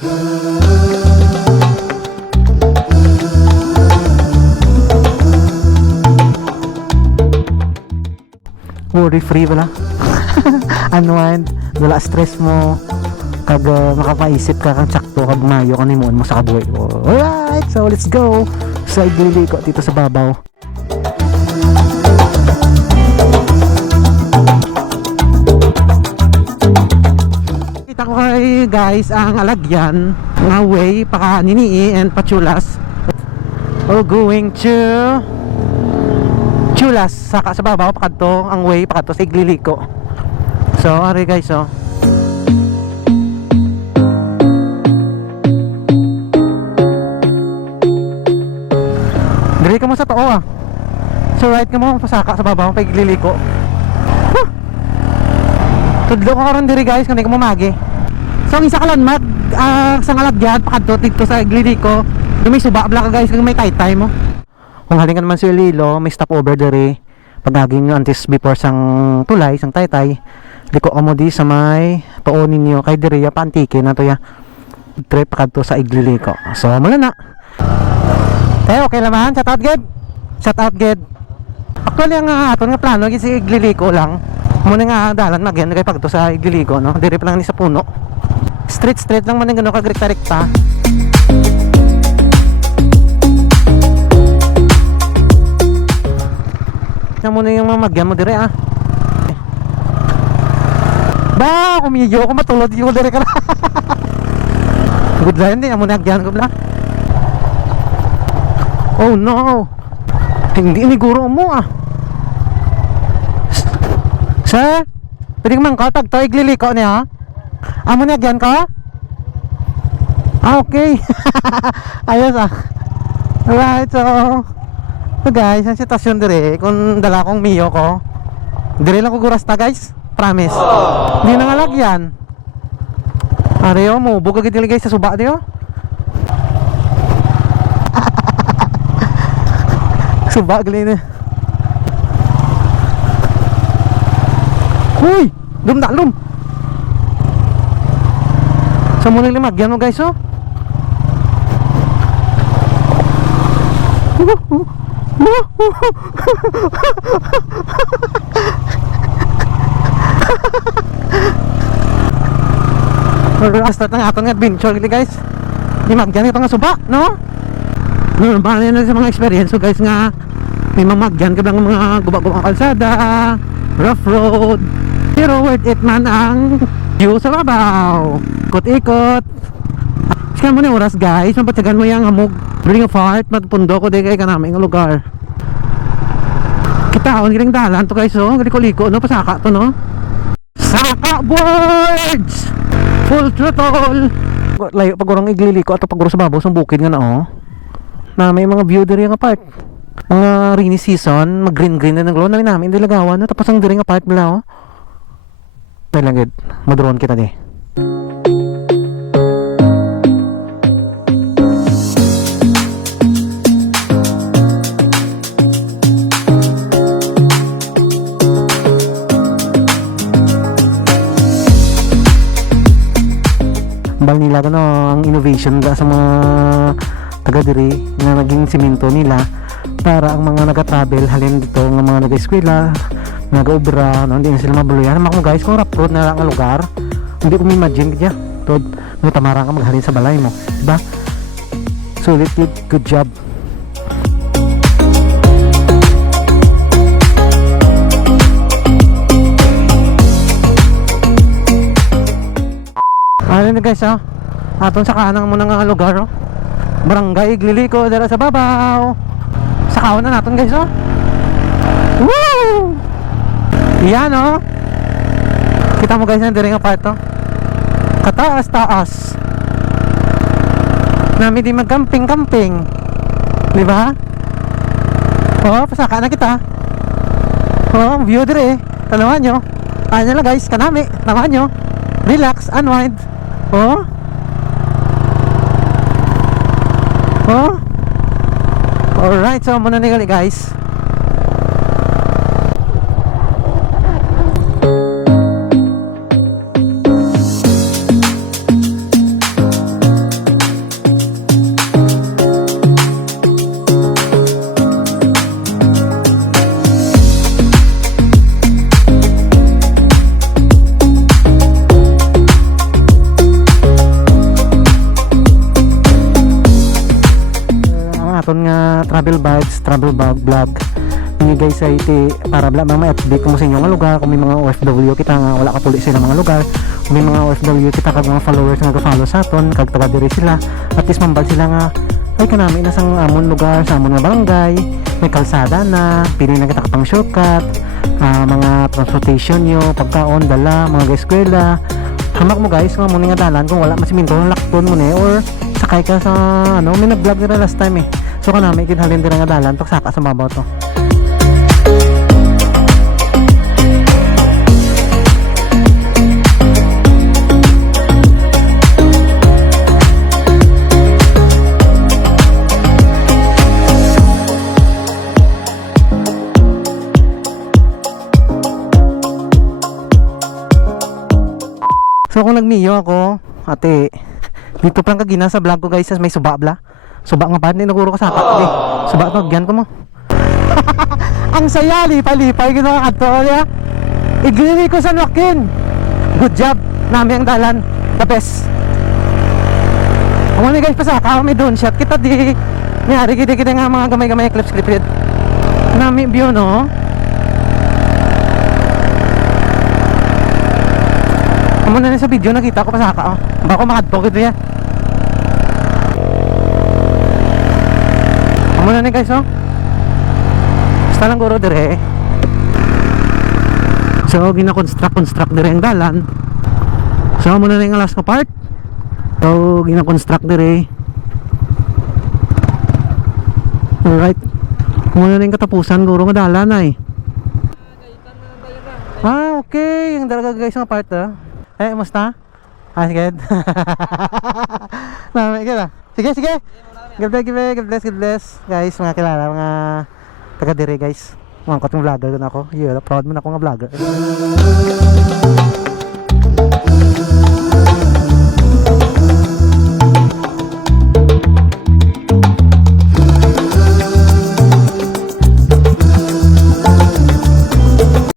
Worry free wala. Unwind, wala stress mo. Kag makapaisip ka kang sakto kag mayo kanimon mo sa kabuhi mo. Alright, so let's go. Sa iglili ko dito sa babaw. Kita ko kay guys ang alagyan nga way paka Ninii and Pachulas. We're going to Chulas saka sa babaw pakadto ang way pakadto sa Igliliko. So ari guys oh. Diri ka mo sa too ah. So right ka mo pasaka sa babaw pa Igliliko. Tudlo ko karon diri guys kanay ko mamagi. So ang isa ka landmark sa alagyan pakadto dito sa Igliliko. May suba bla ka guys kung may taytay mo. Kung halingan man si Lilo, may stopover diri pagaging nyo antes before sang tulay, sang taytay. Di ko amo di sa may tuon ninyo kay diri ya pantike na to ya. Trip kadto sa Igliliko. So mula na. Tayo okay laman, shout out good. Shout out good. Actually ang aton nga plano gi si Igliliko lang. Muna nga dalan magyan kay pagto sa Igliliko no. Diri pa lang ni sa puno. Straight lang man ngano kag rekta-rekta. Yan muna yung mamagyan mo dire ah. Ba, kumidyo ako matulog yung dire ka na. Good lang din, yan muna agyan ko bla. Oh no. Hindi ni guro mo ah. Sir, pwede man ka tagto Igliliko niya. Amo na agyan ka? Ah, okay. Ayos ah. Alright, so guys, ang sitwasyon dire kung dala kong Mio ko dire lang ko gurasta guys, promise. Hindi na ngalagyan. Areo mo, buka gitili guys sa suba diyo. Suba gali na. Huy, lum. Sa muna limagyan mo guys oh. Start ng atong adventure guys. Di magyan ito nga suba, no? Normal yan sa mga experience. So guys nga, may mamagyan ka lang mga guba-guba kalsada, rough road, pero worth it man ang view sa babaw. Ikot-ikot. Sikan mo na oras guys, mapatsagan mo yung hamog. Bring of heart, matpundo ko di kay kanaming lugar. Kita on giling dalan to guys oh, liko-liko no pasaka to no. Saka boards. Full throttle. Layo pag urang Igliliko ato pag uro sa babaw sa bukid nga na oh. Na may mga view diri nga park. Mga rainy season, mag green na ng glow namin dilagawan no tapos ang diri nga park bala oh. Lang gid, madron kita di. Nila no, ang innovation sa mga taga diri na naging simento nila para ang mga naga-travel halin dito ng mga naga-eskwela, naga-obra, no, hindi na sila mabuluyan. Mga guys, kung rough road na lang ang lugar, hindi ko imagine kaya tod no tamarang ka maghalin sa balay mo, diba? Sulit, good job. Ayun na guys oh. Aton sa kanang mo nga lugar oh. Barangay Igliliko dira sa babaw. Sa kawan na naton guys oh. Woo! Yan oh. Kita mo guys na diri nga part oh. Kataas-taas. Nami di magkamping-kamping. Di ba? Oh, pasaka na kita. Oh, view dire. Tanawan nyo. Ano lang guys, kanami. Tanawan nyo. Relax, unwind. Oh. Oh. Alright, so muna nigali guys. Aton nga travel vibes, travel vlog. Ini guys ay iti para bla mga update kung sa inyo nga lugar, kung may mga OFW kita nga wala ka tuli sila mga lugar, kung may mga OFW kita kag mga followers nga ga-follow sa aton, kag taga diri sila, at least mambal sila nga ay kanami na sang amon lugar, sa amon nga barangay, may kalsada na, pili na kita kapang shortcut, mga transportation nyo, pagkaon, dala, mga eskwela. Hamak mo guys, nga muna nga dalan kung wala masiminto, lakton mo na or sakay ka sa ano, may nag-vlog nila last time eh. So kanami kinhalin din nga dalan, pagsaka sa babaw to. So kung nagmiyo ako, ate, dito pang kagina sa vlog ko guys, may suba bla. Suba nga pa, hindi naguro ka sa ate. Suba to, gyan ko mo. Ang saya, lipay-lipay gino ka ato, ya. Iglili ko sa Joaquin. Good job, nami ang dalan. The best. Ang mga guys, pasaka, may doon shot kita di. Mayari, kita nga mga gamay-gamay clips-clipid. Nami view, no? Amo na sa video nakita ko pasaka oh. Bako makadto ito ya. Amo na ni guys oh. Basta lang guro dire. So gina-construct dire ang dalan. So amo na ni ang last na part. So gina-construct dire. Alright. Amo na ni katapusan guro nga dalan ay. Ah, okay. Yung dalaga guys nga part ah. Eh, musta? Ah, sige. Nami ka na. Sige, sige. God bless. Guys, mga kilala, mga taga dire guys. Mga kotong vlogger na ako. Yeah, proud mo na ako nga vlogger.